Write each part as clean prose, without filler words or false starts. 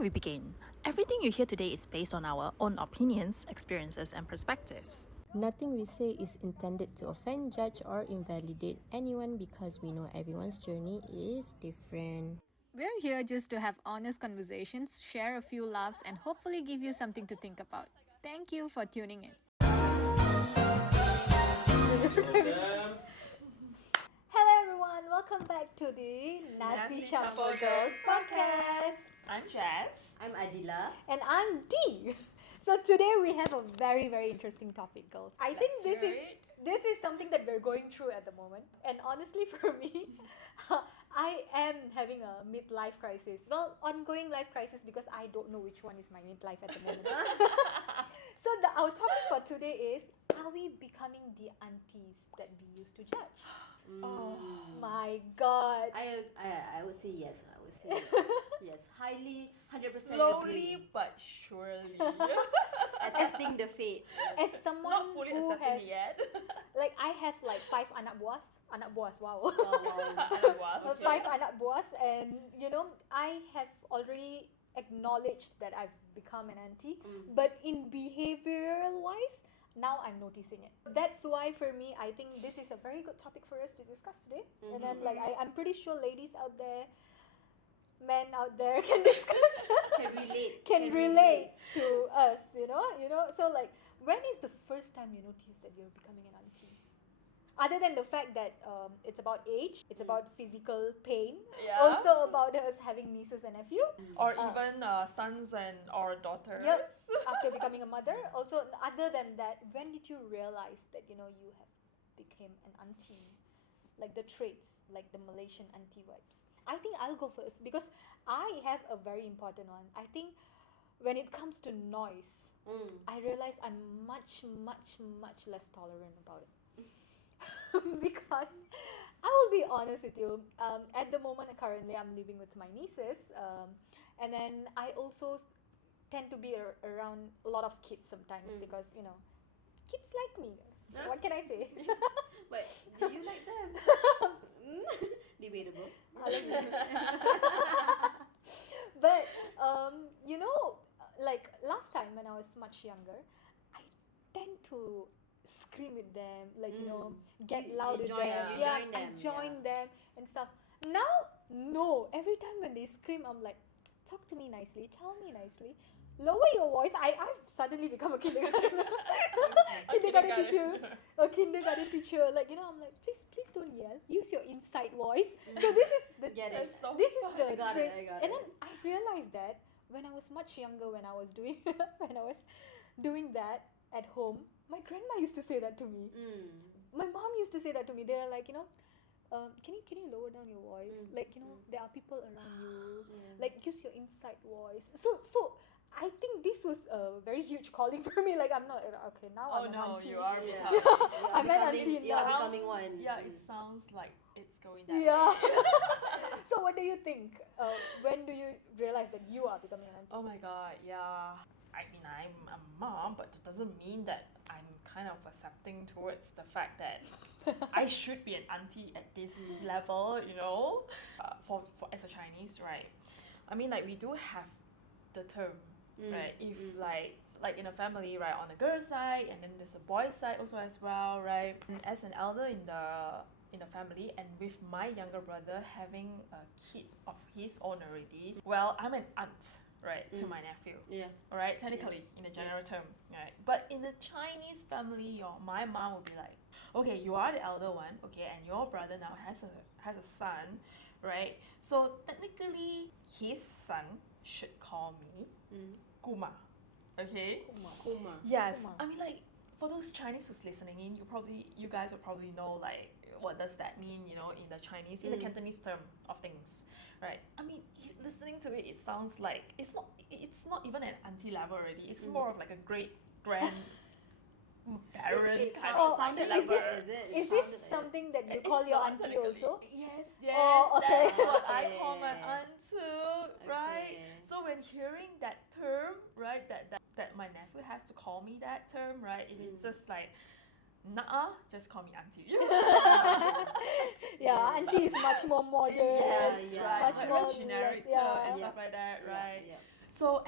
we begin, everything you hear today is based on our own opinions, experiences, and perspectives. Nothing we say is intended to offend, judge, or invalidate anyone because we know everyone's journey is different. We're here just to have honest conversations, share a few laughs, and hopefully give you something to think about. Thank you for tuning in. Hello everyone, welcome back to the Nasi Campur Girls podcast. I'm Jazz. I'm Adila. And I'm Dee. So today we have a very interesting topic, girls. I think this is something that we're going through at the moment. And honestly for me, I am having a midlife crisis. Well, ongoing life crisis because I don't know which one is my midlife at the moment. So our topic for today is, are we becoming the aunties that we used to judge? Oh my god. I would say yes. Yes. Highly, 100% Slowly agree. but surely. Accepting the fate. As someone Not fully who accepting has, yet. like, I have like 5 anak buas. Anak buas, wow. Okay. 5 anak buas, and you know, I have already acknowledged that I've become an auntie, but in behavioral wise, now I'm noticing it. That's why for me, I think this is a very good topic for us to discuss today. And then like I'm pretty sure ladies out there, men out there can discuss Can relate. relate to us, you know. So like, when is the first time you noticed that you're becoming an auntie? Other than the fact that it's about age, it's about physical pain, also about us having nieces and nephews, Or even sons and or daughters. yep, after becoming a mother. Also, other than that, when did you realize that you have became an auntie, like the traits, like the Malaysian auntie vibes? I think I'll go first because I have a very important one. I think when it comes to noise, I realize I'm much less tolerant about it. Because I will be honest with you, at the moment currently I'm living with my nieces, and then I also tend to be around a lot of kids sometimes because kids like me. What can I say? But do you like them? Debatable. But like last time when I was much younger, I tend to scream with them, like get loud with them. I join them and stuff. Now, no. Every time when they scream, I'm like, talk to me nicely, tell me nicely, lower your voice. I've suddenly become a kindergarten teacher. Like I'm like, please don't yell. Use your inside voice. So this is the traits. And then I realized that when I was much younger, when I was doing that at home, my grandma used to say that to me. My mom used to say that to me. They're like, can you lower down your voice? Like, there are people around you. Like, use your inside voice. So I think this was a very huge calling for me. Like, I'm not okay now. I'm an auntie. You are becoming. I'm an auntie now. You are becoming one. Yeah, it sounds like it's going that way. So what do you think? When do you realize that you are becoming an auntie? Oh my god, yeah. I mean, I'm a mom, but it doesn't mean that I'm kind of accepting towards the fact that I should be an auntie at this level, for as a Chinese, right? I mean, like, we do have the term, right? If like in a family, right, on the girl side, and then there's a boy side also as well, right? And as an elder in the family, and with my younger brother having a kid of his own already, well, I'm an aunt, right, to my nephew. Yeah. Alright, technically, in a general term, right? But in the Chinese family, my mom would be like, okay, you are the elder one, okay, and your brother now has a son, right? So technically, his son should call me Kuma. Okay? Kuma. Yes. Kuma. I mean, like, for those Chinese who's listening in, you guys will probably know, like, what does that mean, in the Chinese, in the Cantonese term of things, right? I mean, listening to it sounds like it's not even an auntie level already. It's more of like a great grand parent kind of. Sounded like Is this something that you call your auntie also? Yes. Oh, okay. That's what I call my aunt too, right? Okay. So when hearing that term, right, that my nephew has to call me that term, right, it's just like, nah, just call me auntie. Yeah, auntie is much more modern. Yes, right. Much more generic term and stuff like that, right? Yeah. So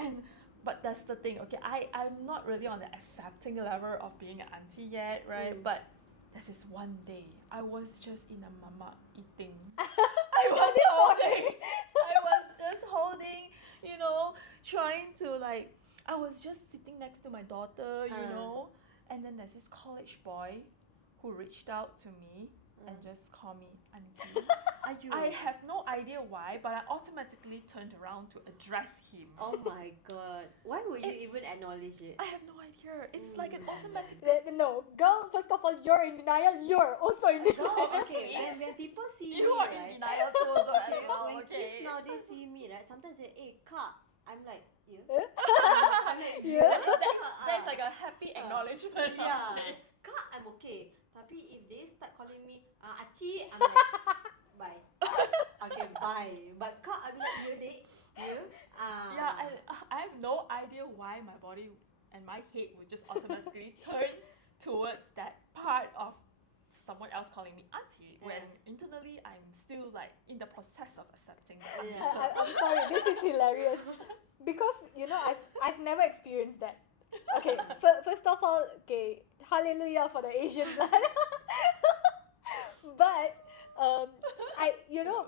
but that's the thing, okay, I'm not really on the accepting level of being an auntie yet, right? But there's this one day I was just in a mama eating. I was just holding, you know, trying to like, I was just sitting next to my daughter, you know, and then there's this college boy who reached out to me and just called me auntie. I have no idea why, but I automatically turned around to address him. Oh my god. Why would you It's- even acknowledge it? I have no idea. It's like an automatic. No, girl, first of all, you're in denial. You're also in No, denial. okay. When people see You me, are in right? denial too, so as Okay, well. when Okay. kids nowadays see me, right? Sometimes they, hey, kak. I'm like, yeah. Eh? I'm like, Yeah. That's like a happy acknowledgement. yeah. Okay. Kak, I'm okay. Tapi if they start calling me Aci, I'm like, bye. Okay, bye. But kak, I'm like, you dek, you. Yeah, I have no idea why my body and my head would just automatically turn towards that part of someone else calling me auntie when internally I'm still like in the process of accepting that. Yeah. I'm sorry, this is hilarious because you know I've never experienced that. Okay, first of all, okay, hallelujah for the Asian blood. But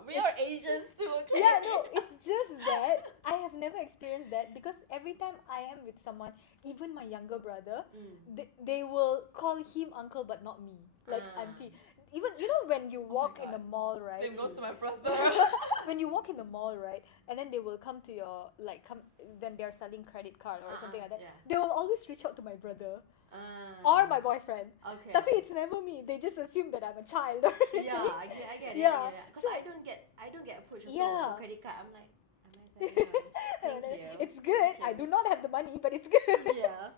We are Asians too, okay? yeah, no, it's just that I have never experienced that because every time I am with someone, even my younger brother, they will call him uncle but not me, like auntie. Even when you walk in the God. mall, right? Same goes to my brother. When you walk in the mall, right, and then they will come to your when they're selling credit card or something like that. yeah. They will always reach out to my brother or my boyfriend. Okay. Tapi it's never me. They just assume that I'm a child. Or Yeah, I get it. Yeah. Because So- I don't get approached Yeah. for credit card. I'm like, thank you. It's good. I do not have the money, but it's good. Yeah.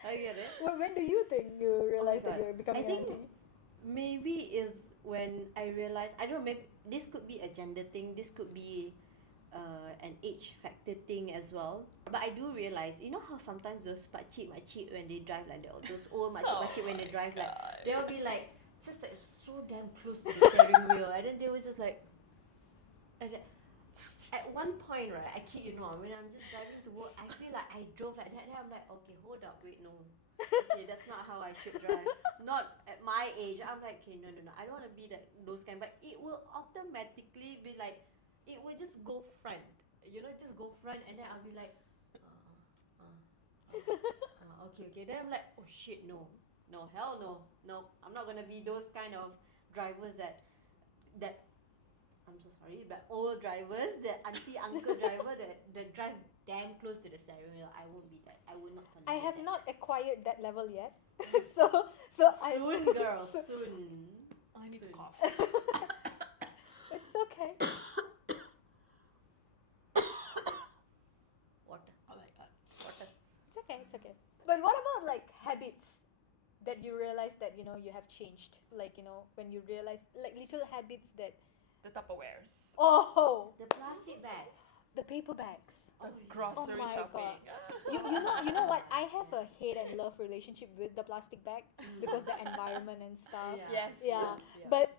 I get it. When do you think you realize that God. you're becoming I think auntie? maybe is when I realized, I don't know, maybe this could be a gender thing, this could be an age factor thing as well. But I do realize, you know how sometimes those makcik when they drive like that, or those old makcik when they drive like, they'll be like just like so damn close to the steering wheel, and then they was just like at one point, right, I kid you not, when I'm just driving to work, I feel like I drove like that, then I'm like, okay, hold up, wait, no. Okay, that's not how I should drive. Not at my age. I'm like, okay, no. I don't want to be those kind. But it will automatically be like, it will just go front. You know, just go front, and then I'll be like, okay. Then I'm like, oh shit, no, hell no. I'm not gonna be those kind of drivers that I'm so sorry, but old drivers, the auntie uncle driver that drive damn close to the steering wheel. I won't be that. I will not tolerate I have that. not acquired that level yet. so I Soon, girl, soon. I need to Soon. cough. It's okay. Water. Oh my god. Water. It's okay. But what about like habits that you realize that you have changed? Like when you realize like little habits that The Tupperwares. The plastic bags. the paper bags. The yeah. grocery Oh my shopping. You know what? I have a hate and love relationship with the plastic bag because the environment and stuff. Yes. Yeah. But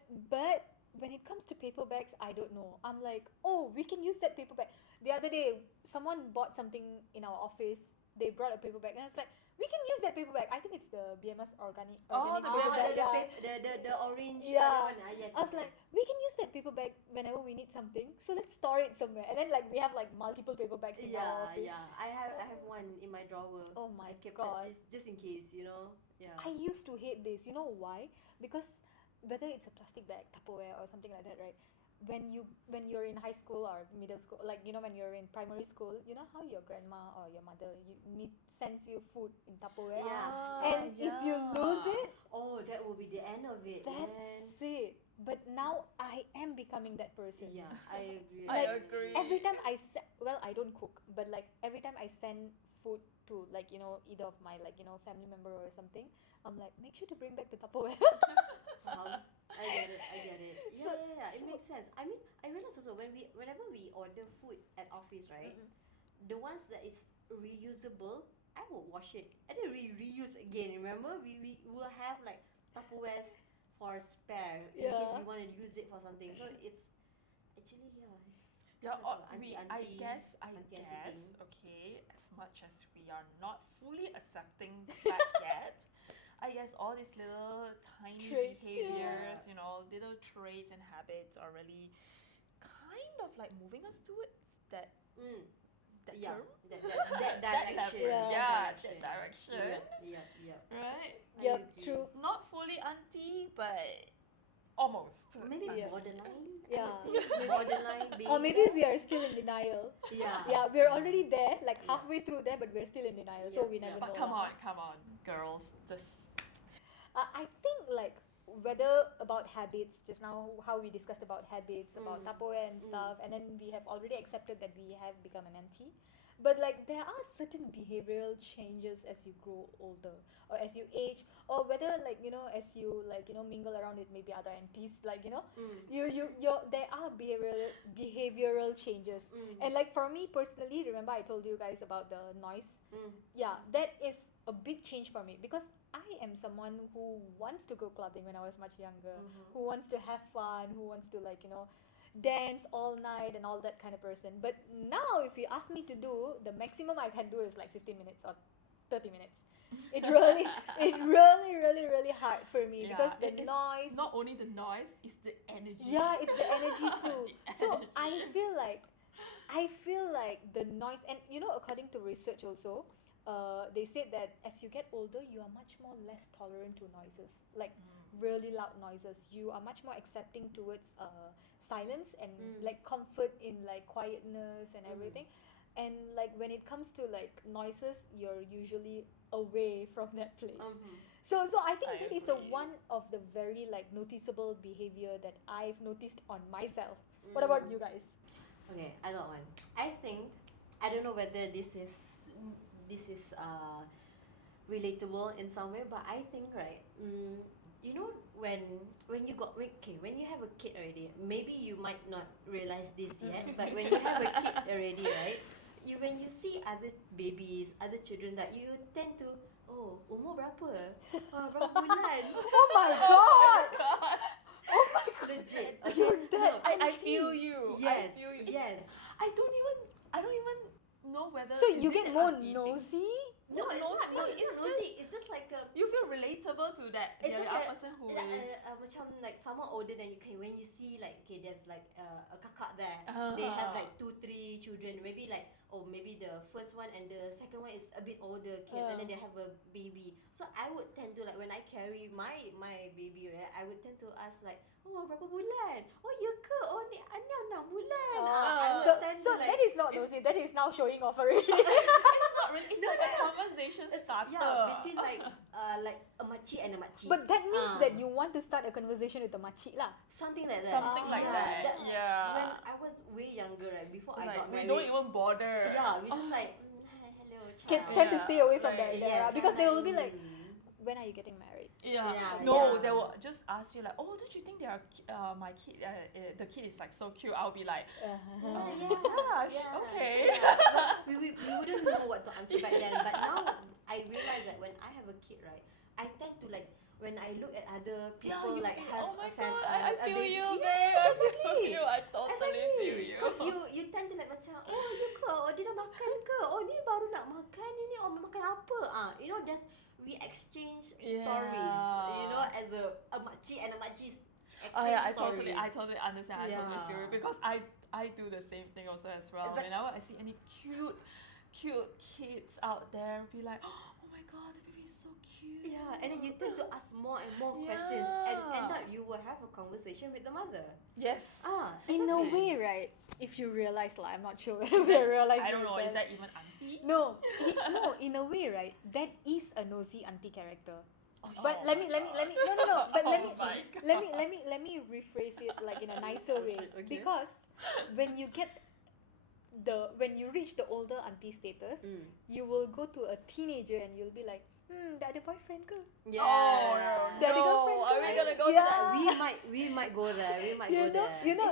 when it comes to paper bags, I don't know. I'm like, oh, we can use that paper bag. The other day, someone bought something in our office. They brought a paper bag, and I was like, we can use that paper bag. I think it's the BMS organic Oh, the paper bag. The orange Yeah. one. Yes. I was like, we can use that paper bag whenever we need something. So let's store it somewhere. And then like we have like multiple paper bags in our office. yeah. I have one in my drawer. Oh my I kept God. it just in case, Yeah. I used to hate this. You know why? Because whether it's a plastic bag, Tupperware, or something like that, right? When you're in high school or middle school, like when you're in primary school, you know how your grandma or your mother sends you food in Tupperware. Yeah. And if you lose it, Oh, that will be the end of it. man. that's it. But now I am becoming that person. Yeah, I agree. I agree. Every time I don't cook, but like every time I send food to like either of my like family member or something, I'm like, make sure to bring back the Tupperware. I get it. Yeah, So- It makes sense. I mean, I realize also whenever we order food at office, right? The ones that is reusable, I will wash it and then reuse again. Remember, we will have like Tupperwares for spare in case Yeah. we want to use it for something. So it's actually it's Yeah, kind of a I auntie-auntie guess thing. much as we are not fully accepting the fact yet, I guess all these little tiny Traits, behaviors, you know, little traits and habits are really kind of like moving us towards that Mm. that Yeah, term, that that direction. level. Yeah. That direction. Yeah. Right? I Yep, agree. true. Not fully auntie, but almost. Maybe auntie. borderline. Yeah. I would say borderline being Or maybe there. we are still in denial. Yeah. Yeah, we're already there, like Yeah. halfway through there, but we're still in denial, so Yeah, we yeah. never But know. come on, girls, just I think like whether about habits, just now how we discussed about habits, about Tupperware and stuff, and then we have already accepted that we have become an auntie. But like there are certain behavioral changes as you grow older or as you age, or whether like as you mingle around with maybe other aunties, like there are behavioral changes. And like for me personally, remember I told you guys about the noise. Yeah, that is a big change for me because I am someone who wants to go clubbing when I was much younger, who wants to have fun, who wants to dance all night and all that kind of person. But now if you ask me to do, the maximum I can do is like 15 minutes or 30 minutes. It really hard for me because the it's noise. Not only the noise, it's the energy. Yeah, it's the energy too. The So energy. I feel like the noise, and according to research also, they said that as you get older, you are much more less tolerant to noises, like really loud noises. You are much more accepting towards silence and like comfort in like quietness and everything. And like when it comes to like noises, you're usually away from that place. So I think I that is agree. one of the very like noticeable behavior that I've noticed on myself. What about you guys? Okay, I got one. I think I don't know whether this is relatable in some way, but I think right. You know when you have a kid already, maybe you might not realize this yet, but when you have a kid already, right? When you see other babies, other children, that you tend to, oh, umur berapa? Berapa bulan? Oh my god! Legit. You're that I feel you. Yes, I feel you. yes. I don't even know whether. So is you it get an more auntie thing? nosy? No, it's not. No, it's It's not nosy. It's just like a. You feel relatable to that It's the like other a, person who like is. macam like someone older than you. Okay, when you see like there's like a kakak there. Ah. They have like 2-3 children. Maybe like maybe the first one and the second one is a bit older kids, and then they have a baby. So I would tend to like when I carry my baby, right, I would tend to ask like, oh, berapa bulan? Oh, ya ke? Oh, ni 6 bulan. I would tend So to like. that is not nosy. That is now showing off already. It's not really. It's like a conversation starter. Yeah, between like a makcik and a makcik. But that means that you want to start a conversation with the makcik lah. Something like that. Something like that. Yeah. When I was way younger, right, before I Like, got we married. don't even bother. Yeah, we just like, hi, hello, Can child. tend to stay away from Like, that era Yes, because and they will be like, mm. when are you getting married? Yeah. Yeah, No, yeah. they will just ask you like, oh, don't you think they are my kid? The kid is like so cute. I'll be like, okay. But we wouldn't know what to answer back then. But now I realize that when I have a kid, right, I tend to like when I look at other people you like feel, have oh my a family. god, I feel baby. you, Yes, babe. I exactly. feel you. I totally feel you. Because you tend to like macam, oh you ke? Oh dia dah makan ke? Oh ni baru nak makan ni. Oh makan apa? We exchange stories. You know, as a makcik and a makcik exchange Oh yeah, I stories. totally understand. I totally feel it Yeah. because I do the same thing also as well. Whenever I see any cute kids out there, be like, oh my god, the baby is so cute. Yeah, and then you tend to ask more and more questions, and end up you will have a conversation with the mother. Yes. In a exactly. way, right? If you realize, like, I'm not sure whether they realize. I don't know. Is that even auntie? No, in a way, right? That is a nosy auntie character. But Oh let me no. But Oh my let me rephrase it like in a nicer way. Okay. Because when you reach the older auntie status, you will go to a teenager and you'll be like, dah ada boyfriend ke? Yeah. Dah ada girlfriend ke? Are we gonna go to Yeah. that? We might go there. We might go there. You know.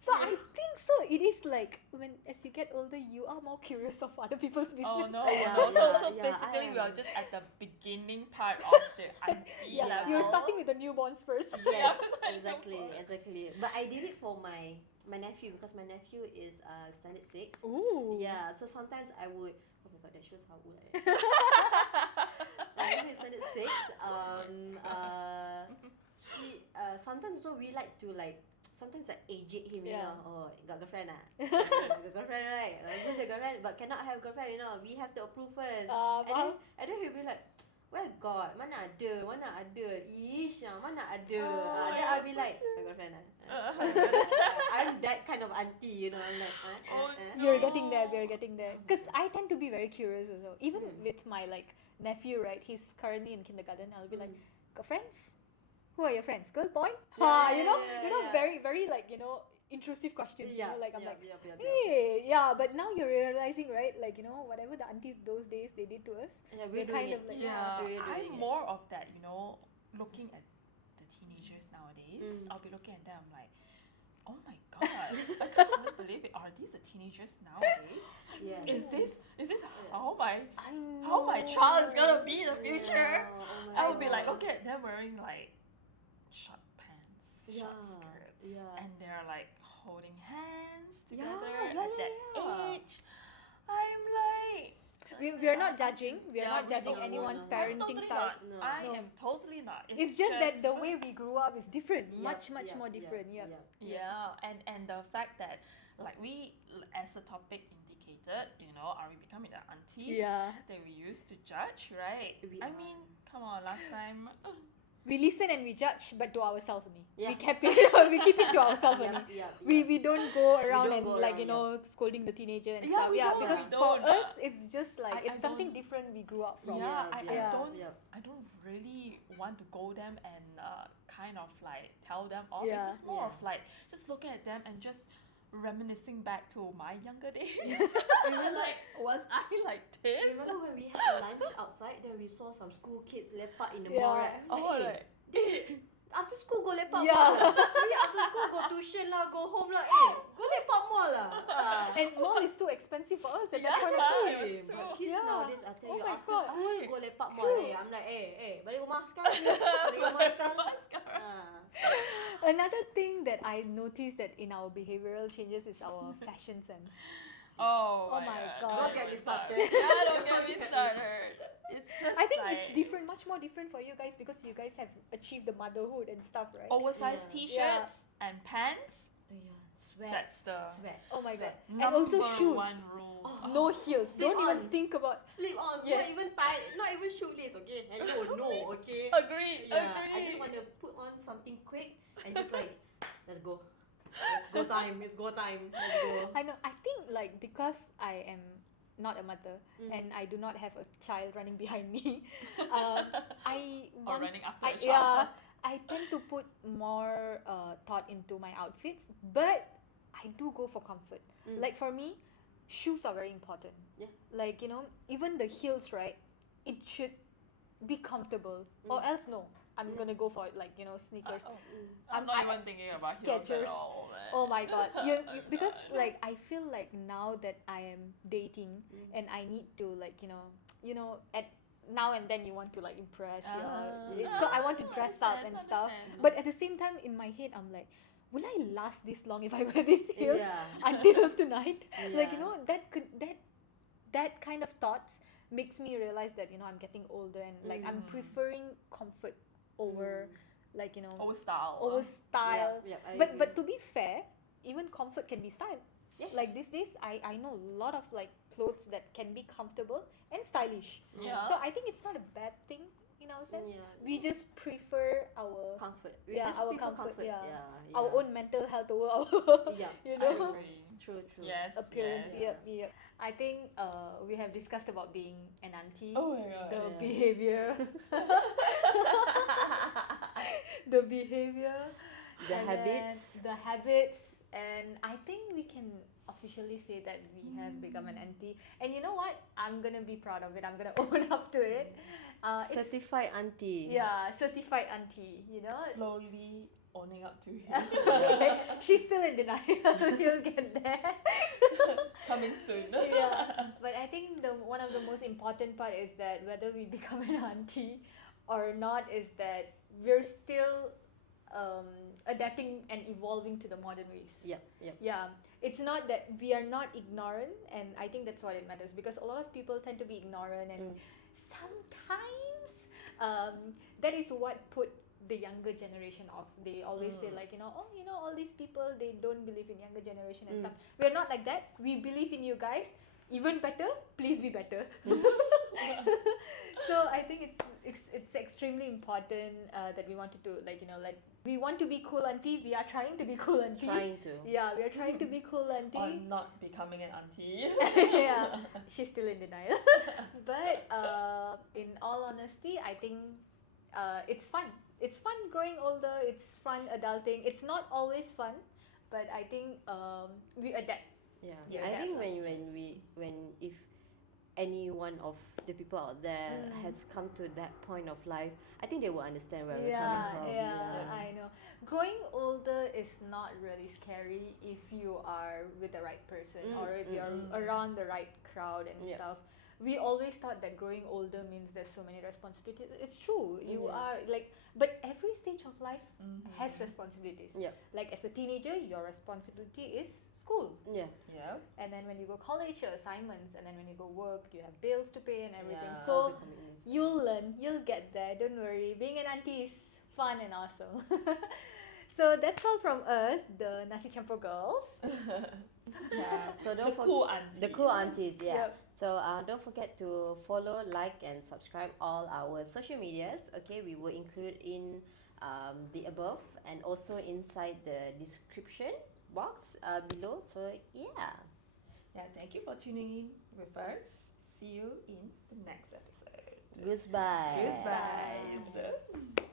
So I think so. It is like when as you get older, you are more curious of other people's business. Oh no, Yeah, no. So yeah, basically I we are am. just at the beginning part of the auntie Yeah, level. you're starting with the newborns first. Yes, Yeah, exactly, of course. exactly. But I did it for my nephew because my nephew is standard 6. Ooh. Yeah, so sometimes I would. Oh my god, that shows how old I am. My nephew is standard 6. He sometimes also we like to like sometimes like eject him, you Yeah. know. Oh, got girlfriend ah? Got girlfriend right? Who's your girlfriend? But cannot have girlfriend, you know. We have to approve first. Faham. And then he'll be like, where got? Mana ada? Ish, mana ada? Oh, Then I'll be so like, my girlfriend ah. I'm that kind of auntie, you know. I'm like, Oh, You're no. getting there. We're getting there. Because I tend to be very curious also. Even with my like nephew, right? He's currently in kindergarten. I'll be like, got friends? Who are your friends? Girl, boy? Yeah, You know, yeah. very, very like intrusive questions. Yeah, You know, like I'm yeah, like, yeah. hey, yeah. But now you're realizing, right? Like whatever the aunties those days they did to us. Yeah, we're we're doing kind it. of like, Yeah, We're I'm doing it. more of that, looking at the teenagers nowadays. Mm. I'll be looking at them like, oh my god, I can't believe it. Are these the teenagers nowadays? Yeah. Is this how my I know. how my child is gonna be in the future? Yeah, oh my I would be like, God. okay, they're wearing like short pants, short Yeah, skirts, yeah. and they're like holding hands Yeah, together yeah, at that yeah. age. I'm like, We are not judging. We are Yeah, not we judging don't. anyone's No, no, no. parenting totally styles. not. No. I No. am totally not. It's just that the way we grew up is different. Yep, Much yep, more yep, different. Yeah. yep. Yeah, and the fact that like we, as the topic indicated, are we becoming the aunties Yeah. that we used to judge, right? We I are. mean, come on, last time. We listen and we judge, but to ourselves only. Yeah. We keep it. We keep it to ourselves only. We don't go around don't and go like around, scolding the teenager and Yeah, stuff. we Yeah, don't, because we for don't. us it's just like I it's something don't- different we grew up from. Yeah, I yeah. don't really want to go them and kind of like tell them off. Yeah. It's just more Yeah. of like just looking at them and just reminiscing back to my younger days. like, was I like this? Remember when we had lunch outside, then we saw some school kids lepak in the mall, Yeah. right? Oh, Like, like after school go lepak Yeah. mall lah. Maybe after school go tuition lah, go home lah. Go lepak mall lah. And mall is too expensive for us at that Yes, point of ma'am. time. It was But too. kids Yeah. nowadays, I tell Oh you, my after God. school Right. go lepak mall. True. I'm like, balik rumah sekarang. Balik rumah sekarang. Another thing that I noticed that in our behavioral changes is our fashion sense. Oh, Oh my God. Don't get me started. Yeah, don't get me started. It's just I think like it's different, much more different for you guys because you guys have achieved the motherhood and stuff, right? oversized Yeah. t-shirts and pants. Yeah, sweat. That's the sweat. Oh my God. sweat. And also Number shoes. one rule. Oh. No heels. Don't even Slip-ons. think about. Slip-ons, Yes. not even tie, not even shoelace, okay? Hello, no, okay? Agreed. Yeah, Agreed. I just want to put on something quick and just like, let's go. It's go time, let's go. I know. I think like because I am not a mother and I do not have a child running behind me, I Or want. running after a Yeah, child. I tend to put more thought into my outfits, but I do go for comfort. Like for me, shoes are very important. Yeah. Like even the heels, right? It should be comfortable, or else no. I'm gonna go for like sneakers. I'm not I- even thinking about heels at Skechers. all, man. Oh my god. Because like I feel like now that I am dating and I need to like at now and then you want to like impress so I want to dress up and stuff. Understand. But at the same time in my head I'm like, will I last this long if I wear these heels Yeah. until tonight? Like Yeah. that kind of thoughts makes me realize that I'm getting older and like I'm preferring comfort over like Over style. over style. Yeah, I But agree. to be fair, even comfort can be style. Yeah. Like these days, I know a lot of like clothes that can be comfortable and stylish. Yeah. So I think it's not a bad thing in our sense. Yeah. We just prefer our Comfort. We Yeah, just our prefer comfort, yeah. Yeah. our own mental health over our Yeah. I agree. True. Yes. appearance. Yes. Yep. I think we have discussed about being an auntie. Oh my god. The Yeah. behavior. the behavior. The and habits. then the habits, and I think we can officially say that we have become an auntie. And you know what? I'm gonna be proud of it. I'm gonna own up to it. It's, Certified auntie. yeah, certified auntie. You know. Slowly owning up to it. Okay. She's still in denial. You'll get there. Coming soon. Yeah. But I think one of the most important part is that whether we become an auntie or not is that we're still adapting and evolving to the modern ways. Yep. Yeah, it's not that we are not ignorant, and I think that's what it matters, because a lot of people tend to be ignorant, and sometimes that is what put the younger generation off. They always say like, all these people, they don't believe in younger generation and stuff. We're not like that. We believe in you guys. Even better, please be better. So I think it's extremely important that we wanted to we want to be cool auntie. We are trying to be cool auntie. Trying to. Yeah, we are trying to be cool auntie. Or not becoming an auntie. Yeah, she's still in denial. But in all honesty, I think it's fun. It's fun growing older. It's fun adulting. It's not always fun, but I think we adapt. Yeah. Yes. I think Yes. if any one of the people out there has come to that point of life, I think they will understand where we're coming from. Yeah, I know. Growing older is not really scary if you are with the right person or if you're around the right crowd and stuff. We always thought that growing older means there's so many responsibilities. It's true. You are but every stage of life has responsibilities. Yeah. Like as a teenager, your responsibility is school. Yeah. Yeah. And then when you go college, your assignments. And then when you go work, you have bills to pay and everything. Yeah. So The commitments. you'll learn. You'll get there. Don't worry. Being an auntie is fun and awesome. So that's all from us, the Nasi Campur Girls. Yeah. So The don't cool aunties. The cool aunties, yeah. Yep. So don't forget to follow, like, and subscribe all our social medias. Okay, we will include in the above and also inside the description box below. So yeah. Yeah, thank you for tuning in with us. See you in the next episode. Goodbye. Goodbye.